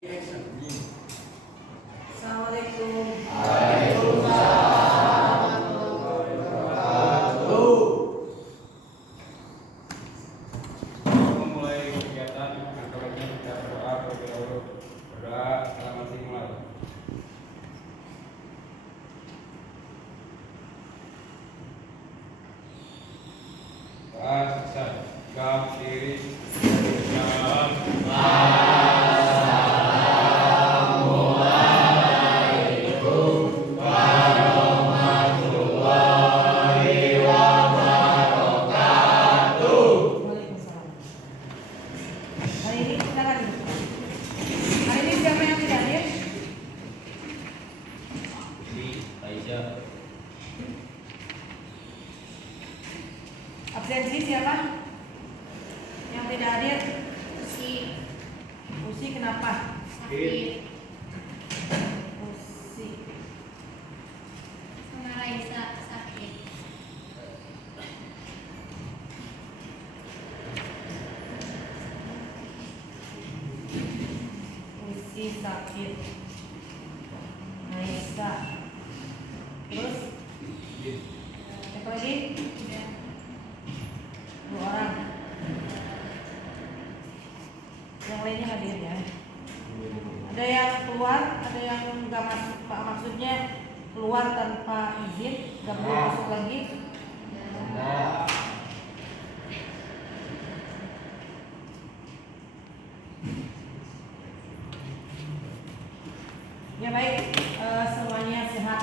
Assalamualaikum. Waalaikumsalam warahmatullahi wabarakatuh. Memulai kegiatan antaranya kita berdoa terlebih dahulu. Berdoa selamat dimulai. Doa selesai. Gam diri. Salam. Waalaikumsalam. Hari ini silakan. Hari ini siapa yang tidak hadir? Absensi siapa? Yang tidak hadir? Usi kenapa? Sakit. Usi. Sama Raisa sakit. Usi sakit. Naisa. Terus? Siapa lagi? Udah. 2 orang. Yang lainnya hadir ya. Ada yang keluar, ada yang nggak masuk. Pak, maksudnya keluar tanpa izin, nggak boleh masuk lagi. Ya baik, semuanya sehat.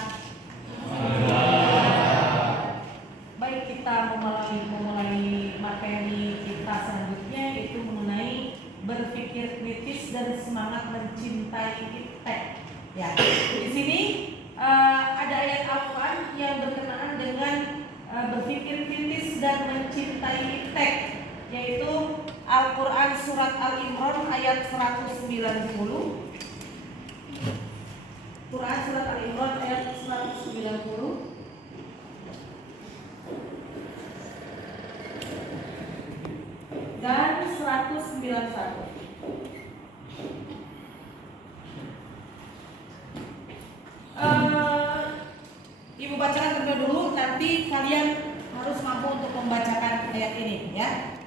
Baik, kita memulai materi kita selanjutnya, yaitu mengenai berpikir kritis dan semangat mencintai iptek. Ya, di sini ada ayat Al-Quran yang berkenaan dengan berpikir kritis dan mencintai iptek, yaitu Al-Quran surat Al-Imran ayat 190. Quran surat Al-Imran ayat 190 dan 191. Ibu bacakan terlebih dulu, nanti kalian harus mampu untuk membacakan ayat ini ya.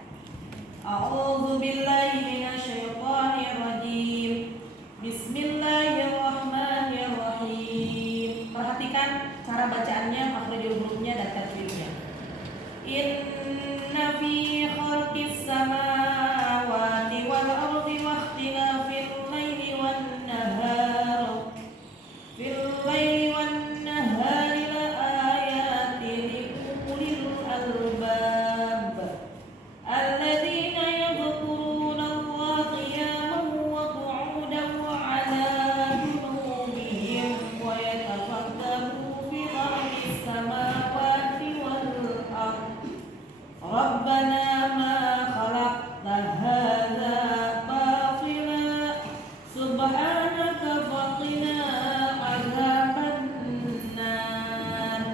A'udzubillahi minasyaitonirrajim. Bismillahirrahmanirrahim. Perhatikan cara bacaannya, makhrajul hurufnya dan tajwidnya. Inna fi khalqis samawati wal ardi wa ikhtilafil laili wan nahar la ayatin liulil albab alladzina yadhkuruna Allaha qiyaman wa qu'udan wa 'ala junubihim wa yatafakkaruna fi khalqis samawati wal ardi Rabbana ma khalaqta hadza batila subhanaka faqina adzabannar.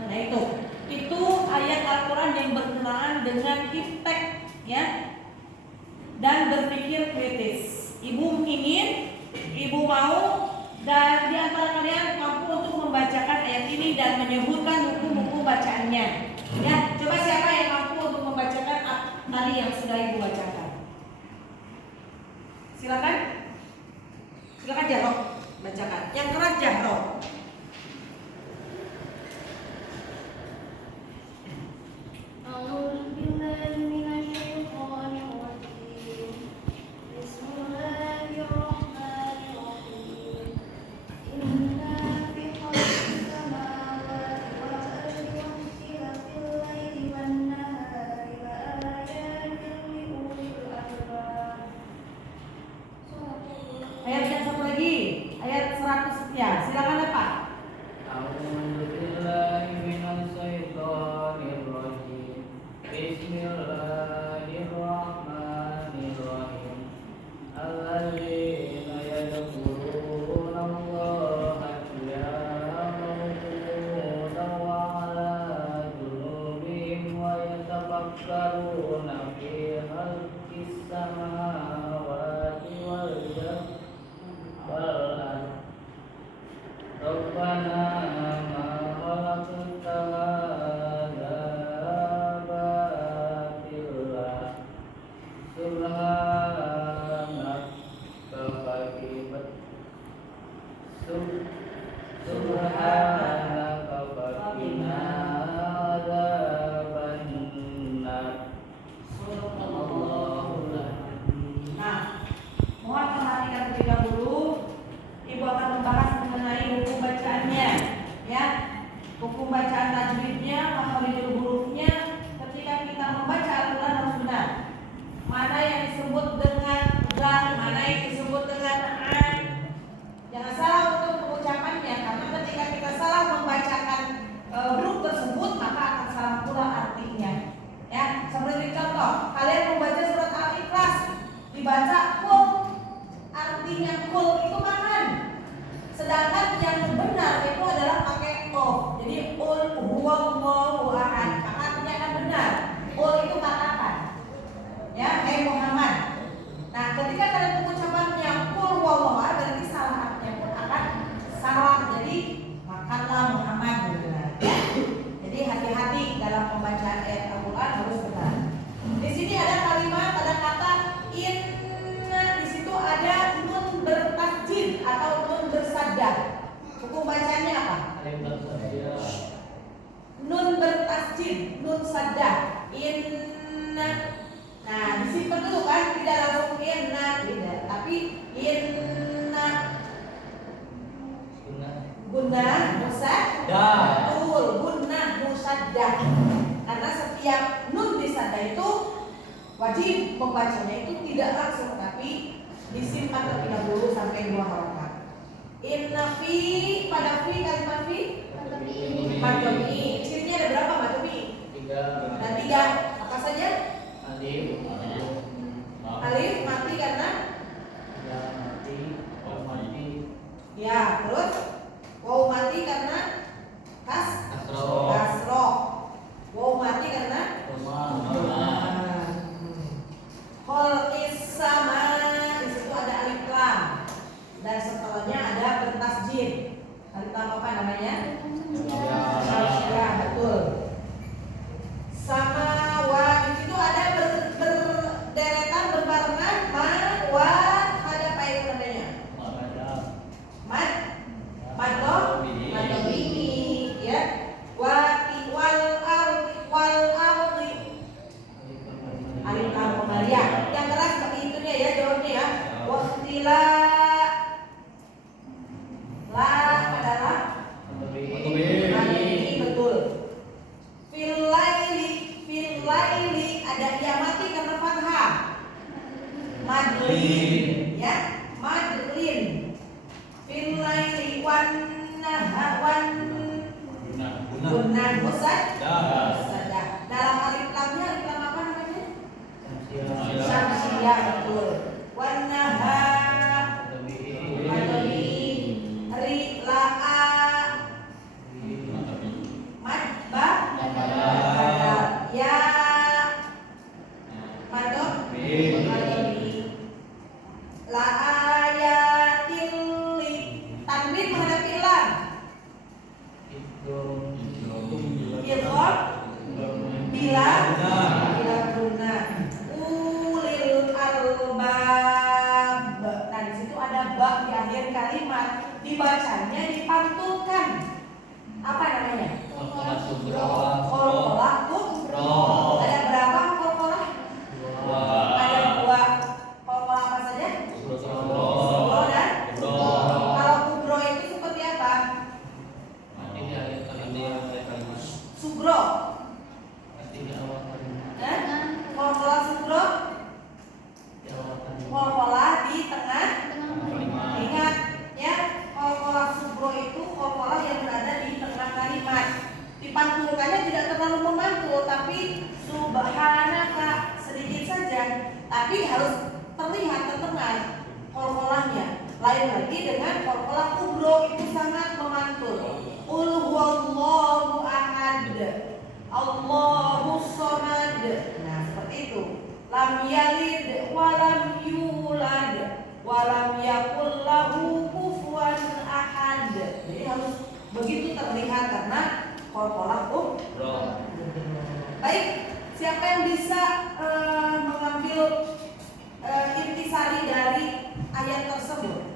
Nah itu ayat Al-Quran yang berkenaan dengan iptek ya, dan berpikir kritis. Ibu ingin, ibu mau, dan di antara kalian mampu untuk membacakan ayat ini dan menyebutkan buku-buku bacaannya. Ya, coba siapa yang mampu untuk membacakan tadi yang sudah ibu bacakan? Silakan. Silakan Jahro bacakan. Yang keras Jahro. A'udzubillahi minasyaitonirrajim. Bismillahirrahmanirrahim. Inna fi khalqis samawati wal ardi wa ikhtilafil laili wan nahari la ayatin liulil albab. Ayat yang satu lagi, ayat 100 ya. Silakan Pak. Subhanaka faqina adzabannar. Nah, mohon perhatikan terlebih dahulu. Ibu akan membahas mengenai hukum bacaannya, ya. Hukum bacaan tajwidnya, makharijul hurufnya. Ketika kita membaca Al-Quran harus benar. Mana yang disebut dengan zal, mana yang disebut dengan an. Jangan salah untuk pengucapannya, karena ketika kita salah membacakan huruf tersebut, maka akan salah pula artinya. Ya, seperti contoh, kalian membaca surat Al-Ikhlas, dibaca kul, artinya kul itu makan. Sedangkan yang benar itu adalah pakai qaf. Jadi ul huwallahu ahad, maka artinya akan benar. Ul itu katakan. Ya, hai Muhammad. Nah, ketika kalian pengucapannya kul huwallahu ahad, berarti salah artinya pun akan salah. Jadi makanlah Muhammad benar. Ya. Jadi hati-hati dalam pembacaan ayat Al-Quran harus benar. Di sini ada kalimat, ada kata inna, di situ ada nun bertasjid atau nun bersaddah. Hukum bacanya apa? Nun bertasjid, nun saddah. Inna. Nah, disimpan dulu kan, tidak langsung inna, tidak, tapi inna. Gunnah musaddah. Betul, gunnah musaddah. Karena setiap nun disaddah itu wajib membacanya itu tidak langsung, tapi disimpan terlebih dahulu sampai 2 harakat. Inna fi, pada fi kalimat fi madomi. Di sini ada berapa madomi? 3. Ada 3. Apa saja? Alif Alif mati karena ya, terus waw mati karena kasroh. Waw mati karena khalqis sama, di situ ada alif lam dan setelahnya ada bertasjid. Alif lam apa namanya? Ya, betul. Sama wa, di situ ada berderetan berbarengan ma wa, ada apa itu namanya? Madomi, ya. Wal ardi alif lam ya. Yang keras seperti itunya ya, jawabnya ya. Waktila la adalah ini betul. Fil laili ada ya mati karena fathah. Madlin, ya. Madlin. Fil laili wan gunnah musaddah. Dalam alif lamnya, alif lam apa namanya? Syamsiyah, betul. Wan nahar madoni ri la'a madba ya madoni la ayatil li, tanwin menghadapi lam. Idgham bila guna ulil albab. Nah, di situ ada ba di akhir kalimat, dibacanya dipantulkan. Apa namanya? Qalqalah kubra. Ada berapa qalqalah? Ada 2. Qalqalah apa saja? Kubra dan kalau kubra itu seperti apa? Sugro. Qalqalah sugro. Qalqalah di tengah. Ingat ya, qalqalah sugro itu qalqalah yang berada di tengah kalimat. Dipantulkannya tidak terlalu memantul, tapi subhanaka sedikit saja, tapi harus terlihat terdengar qalqalahnya. Lain lagi dengan qalqalah kubro, itu sangat memantul. Qul huwallahu ahad, Allahu shomad. Nah, seperti itu. Lam yalid walam yulad walam yakul lahu kufuwan ahad. Jadi harus begitu terlihat karena qalqalah kubro. Baik, siapa yang bisa mengambil intisari dari ayat tersebut?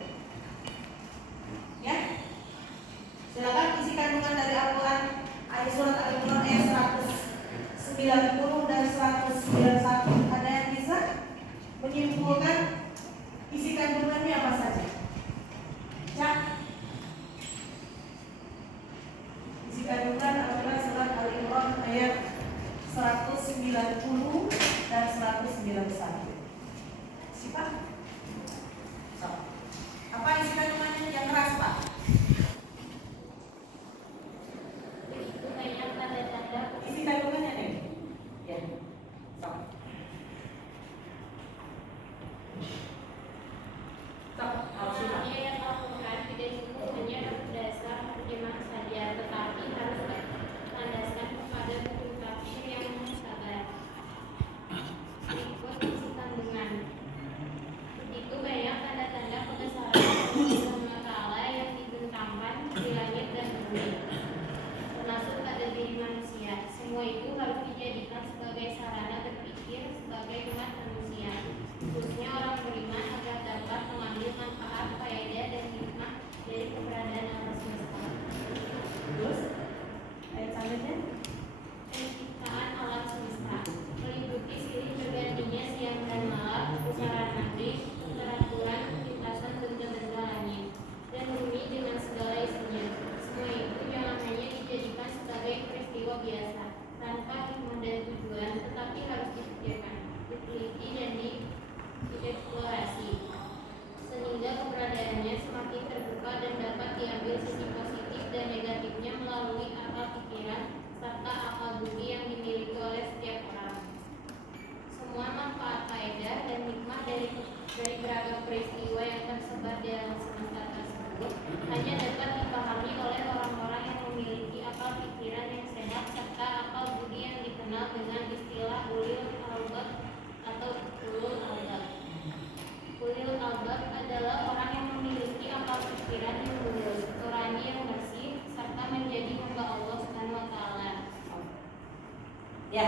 Ya,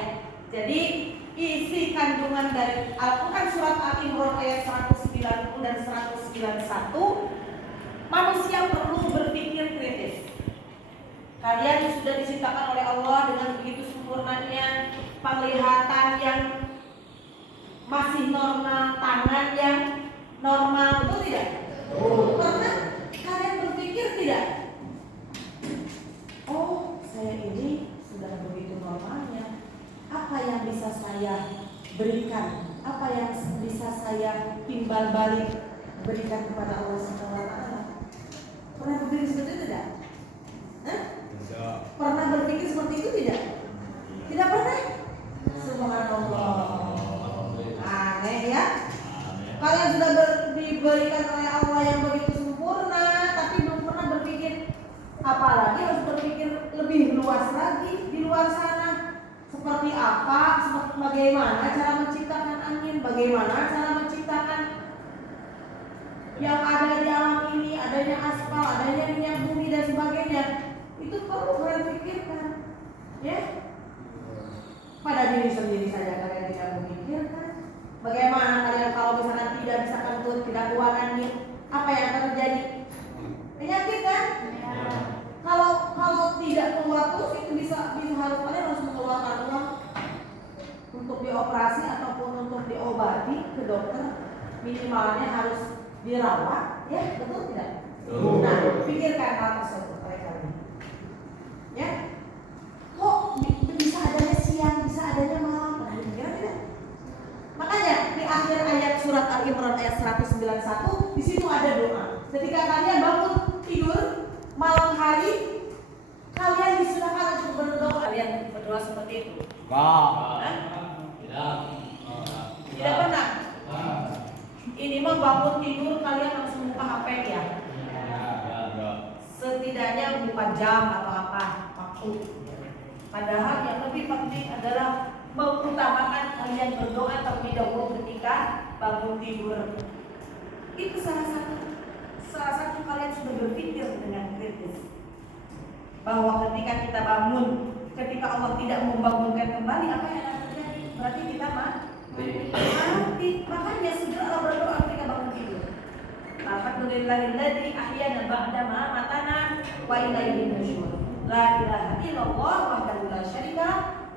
jadi isi kandungan dari Al-Quran surat Al-Imran ayat 190 dan 191, manusia perlu berpikir kritis. Kalian sudah diciptakan oleh Allah dengan begitu sempurnanya, penglihatan yang masih normal, tangan yang normal, betul tidak? Pernah kalian berpikir tidak? Oh, saya ini sudah begitu normalnya. Apa yang bisa saya berikan? Apa yang bisa saya timbal balik berikan kepada Allah SWT? Pernah berpikir seperti itu tidak? Pernah berpikir seperti itu tidak? Tidak pernah? Subhanallah. Aneh ya? Kalian sudah diberikan oleh Allah yang begitu sempurna, tapi belum pernah berpikir, apalagi harus berpikir lebih luas lagi di luar sana. Seperti apa, bagaimana cara menciptakan angin, bagaimana cara menciptakan yang ada di alam ini, adanya aspal, adanya minyak bumi dan sebagainya. Itu perlu kalian pikirkan, ya. Pada diri sendiri saja kalian tidak memikirkan. Bagaimana kalian kalau misalkan tidak bisa kentut, tidak keluar angin, apa yang akan terjadi? Penyakit kan? Kalau tidak keluar terus itu bisa harus kalian harus mengeluarkan uang untuk dioperasi ataupun untuk diobati ke dokter, minimalnya harus dirawat, ya betul tidak? Nah, pikirkan hal tersebut kali-kali. Ya, kok bisa adanya siang, bisa adanya malam, pernah dipikiran tidak? Makanya di akhir ayat surat Al-Imran ayat 191 di situ ada doa. Ketika kalian bangun tidur malam hari, kalian disunahkan untuk berdoa. Kalian berdoa seperti itu? Tidak pernah. Ini mah bangun tidur kalian langsung buka HP ya? Setidaknya buka jam atau apa waktu. Padahal yang lebih penting adalah mengutamakan kalian berdoa terlebih dahulu ketika bangun tidur. Itu salah satu kalian sudah berpikir dengan kritis bahwa ketika kita bangun, ketika Allah tidak membangunkan kembali, apa yang akan terjadi? Berarti kita mati. Makanya segera berdoa ketika bangun tidur. Alhamdulillahilladzi ahyana ba'da ma amatana wa ilaihi nusyur. La ilaha illallah wahdahu la syarika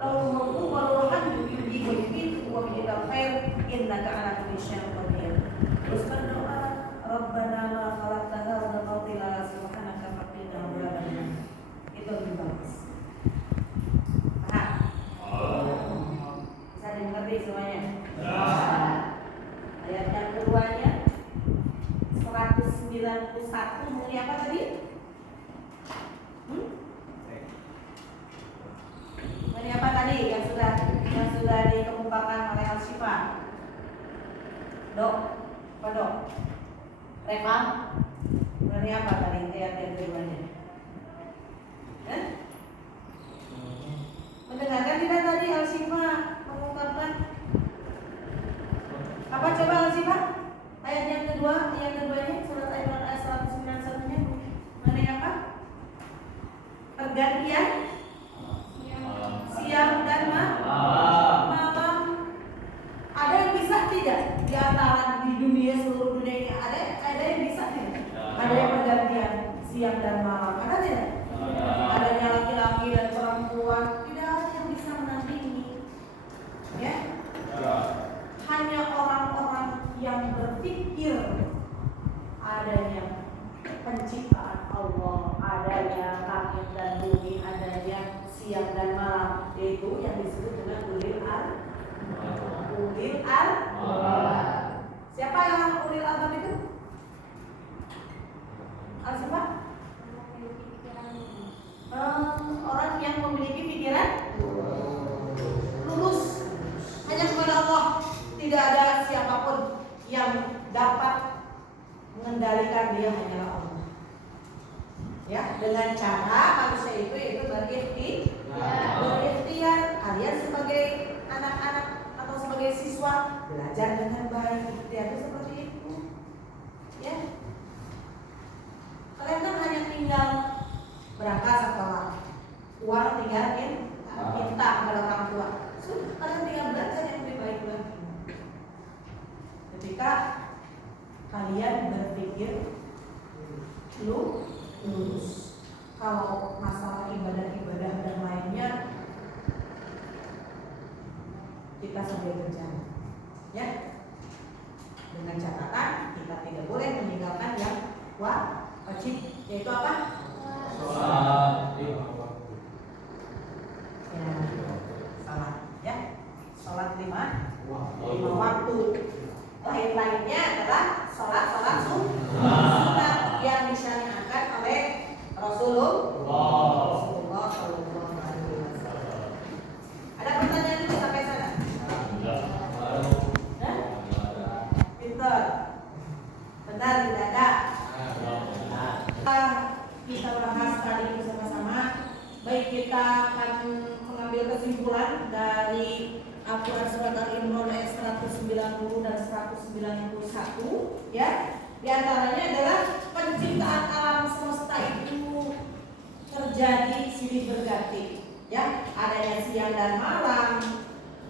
lahu mulku wa lahu hamdu yuhyi wa yumiitu wa biyadil khair innaka 'ala kulli syai'in qadir. Terus berdoa, Rabbana ma khalaqta hadza batila subhanaka faqina adzabannar. Itu lebih bagus. Paham? Bisa dimengerti semuanya? Ayat yang keduanya 191 mulai apa tadi? Mulai apa tadi yang sudah dikemukakan oleh Al-Syifa? Dok, apa dok? Reva? Mulai apa tadi ayat yang keduanya? Mendengarkan tidak tadi Al-Syifa mengungkapkan apa? Coba Al-Syifa ayat yang keduanya surat Al-Imran ayat 191-nya mana apa? Pergantian siang dan malam. Ada yang bisa tidak di antara di dunia, seluruh dunia ini ada yang bisa tidak? Ada yang pergantian siang dan malam, ada tidak? Adanya laki-laki dan perempuan, tidak ada yang bisa menandingi. Ya? Hanya orang-orang yang berpikir adanya penciptaan Allah, adanya langit dan bumi, adanya siang dan malam, yaitu yang disebut dengan ulil albab. Siapa yang ulil albab itu? Siapa? Orang yang memiliki pikiran lurus hanya kepada Allah. Tidak ada siapapun yang dapat mengendalikan dia, hanyalah Allah. Ya, dengan cara manusia itu yaitu berikhtiar. Kalian sebagai anak-anak atau sebagai siswa belajar dengan baik, ikhtiar itu seperti itu. Ya. Kalian kan hanya tinggal berangkat sekolah, uang tinggal minta kepada orang tua. lulus. Kalau masalah ibadah-ibadah dan lainnya kita sambil berjalan, ya. Dengan catatan kita tidak boleh meninggalkan yang wajib, yaitu apa? Sholat. Ya, salat, ya. Sholat lima waktu. Lain-lainnya adalah sholat sunat yang disyariatkan oleh Rasulullah Sallallahu Alaihi Wasallam. Ada pertanyaan itu sampai sana? Pintar, benar tidak ada? Kita bahas tadi bersama-sama. Baik, kita akan mengambil kesimpulan dari Al-Quran Surat Al-Imran ayat 190 dan 191, ya. Di antaranya adalah penciptaan alam semesta itu terjadi silih berganti, ya. Adanya siang dan malam.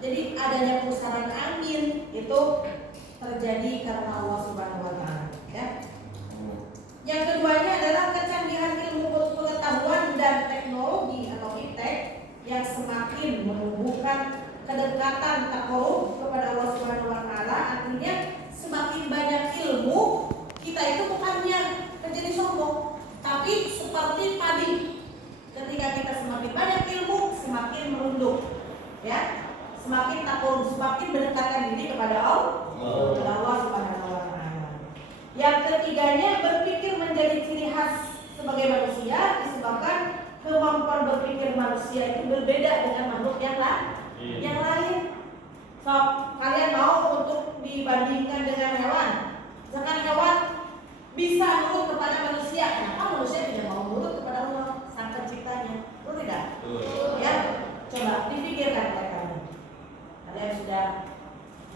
Jadi adanya pusaran angin itu terjadi karena Allah Subhanahu wa taala, ya. Yang keduanya adalah kecanggihan ilmu pengetahuan dan teknologi atau iptek yang semakin menumbuhkan kedekatan takarub kepada Allah Subhanahu wa taala. Artinya semakin banyak ilmu, kita itu bukannya menjadi sombong, tapi seperti padi. Ketika kita semakin banyak ilmu, semakin merunduk, ya. Semakin takarub, semakin mendekatkan diri kepada Allah Subhanahu wa taala. Yang ketiganya, berpikir menjadi ciri khas sebagai manusia disebabkan kemampuan berpikir manusia itu berbeda dengan makhluk yang lain. So, kalian mau untuk dibandingkan dengan hewan? Misalkan hewan bisa nurut kepada manusia, kenapa manusia tidak mau nurut kepada Allah sang penciptanya? Betul tidak? Ya, coba dipikirkan oleh kalian. Kalian sudah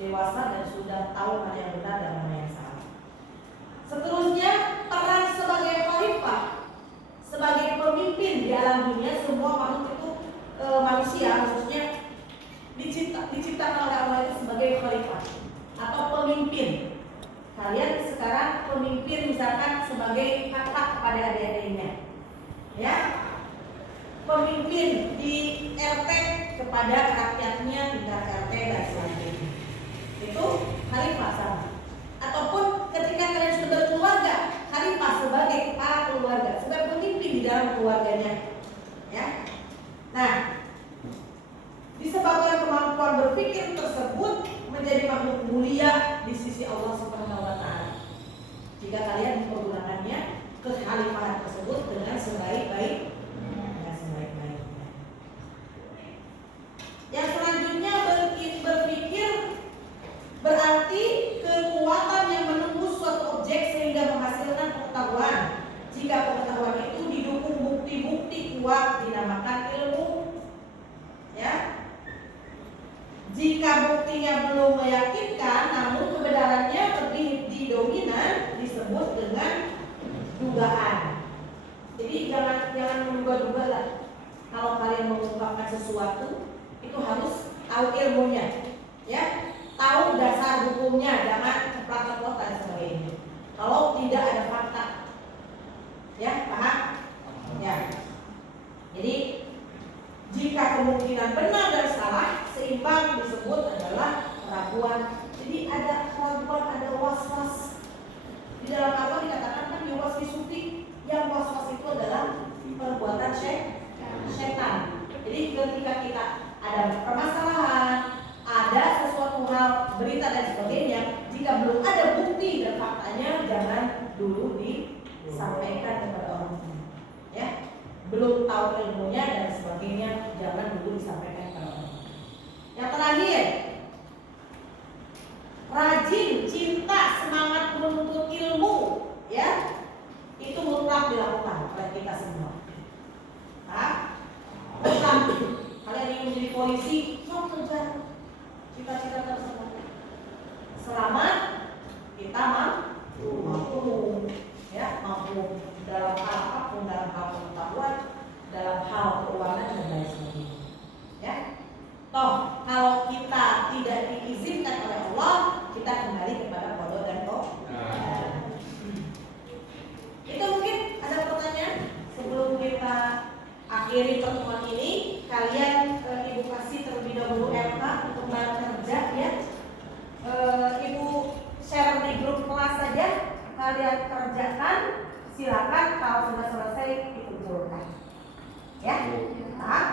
dewasa dan sudah tahu mana yang benar dan mana yang salah. Seterusnya, peran sebagai khalifah, sebagai pemimpin di alam dunia. Semua makhluk itu manusia khususnya diciptakan oleh Allah itu sebagai khalifah atau pemimpin. Kalian sekarang pemimpin misalkan sebagai kakak kepada adik-adiknya, ya. Pemimpin di RT kepada rakyatnya, tingkat RT dan sebagainya. Itu khalifah sama. Ataupun ketika kalian sudah berkeluarga, khalifah sebagai kepala keluarga, sebagai pemimpin di dalam keluarganya, ya. Nah, disebabkan kemampuan berpikir tersebut menjadi makhluk mulia di sisi Allah Subhanahu wa taala. Jika kalian mempergunakannya kekhalifahan tersebut dengan sebaik-baiknya. Yang selanjutnya, berpikir berarti kekuatan yang menembus suatu objek sehingga menghasilkan pengetahuan. Jika pengetahuan itu didukung bukti-bukti kuat dinamakan ilmu, ya. Jika buktinya belum meyakinkan namun kebenarannya lebih didominan, disebut dengan dugaan. Jadi jangan menduga-duga lah. Kalau kalian mengungkapkan sesuatu itu harus tahu ilmunya, ya. Tahu dasar hukumnya, jangan ceplok-ceplok dan sebagainya. Kalau tidak ada fakta, ya, paham? Ya. Jadi jika kemungkinan benar dan salah seimbang disebut adalah keraguan. Jadi ada keraguan, ada was-was. Di dalam Al-Quran dikatakan kan yuwaswisufi, yang was-was itu adalah perbuatan setan. Jadi ketika kita ada permasalahan, ada sesuatu hal, berita dan sebagainya, jika belum ada bukti dan faktanya, jangan dulu disampaikan kepada orang lain, ya. Belum tahu ilmunya dan sebagainya, jangan dulu disampaikan kepada orang lain. Yang terakhir, rajin, cinta, semangat menuntut ilmu, ya. Itu mutlak dilakukan oleh kita semua. Mutlak. Kalian ingin menjadi polisi, sok kejar cita-cita tersebut. Selama kita mampu, ya, mampu dalam hal apapun, dalam hal pengetahuan, dalam hal keuangan dan lain sebagainya, ya. Toh kalau kita tidak diizinkan oleh Allah, kita kembali kepada qada dan qadar. kalau sudah selesai dikumpulkan. Ya, paham?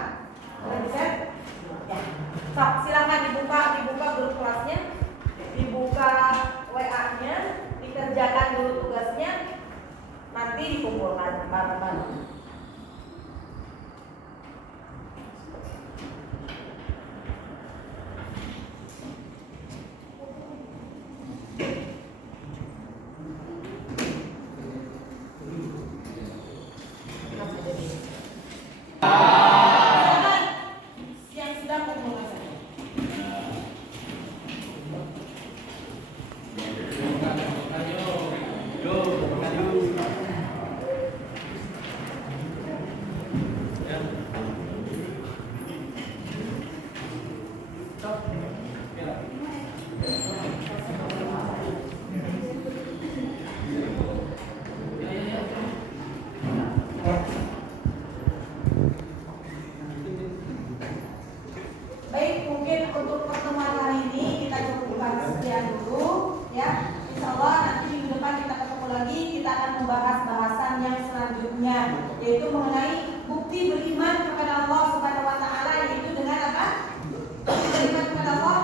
Udah bisa? Ya. So, silakan dibuka grup kelasnya, dibuka WA-nya, dikerjakan dulu tugasnya, nanti dikumpulkan bareng-bareng. Yang sudah kumpulkan saja. Baik, mungkin untuk pertemuan hari ini kita cukupkan sekian dulu ya. Insya Allah nanti minggu depan kita ketemu lagi, kita akan membahas bahasan yang selanjutnya, yaitu mengenai bukti beriman kepada Allah Subhanahu wa taala, yaitu dengan apa? Bukti beriman kepada Allah.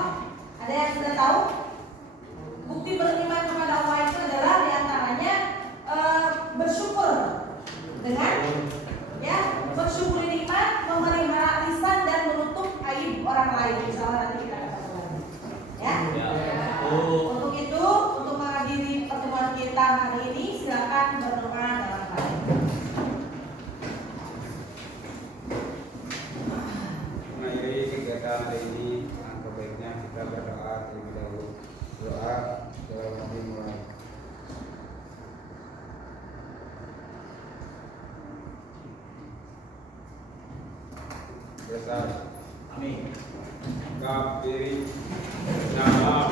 Ada yang sudah tahu? Bukti beriman kepada Allah itu adalah diantaranya bersyukur dengan ya, bersyukur nikmat, memelihara lisan dan menutup aib orang lain. Insyaallah nanti kita ketemu lagi. Ya. Untuk itu, untuk menghadiri pertemuan kita hari ini, silakan berdoa dalam baik. Mengakhiri kegiatan hari ini, alangkah baiknya kita berdoa terlebih dahulu. Doa dalam hati mulai. Besar. Amin. Kafiri. Nama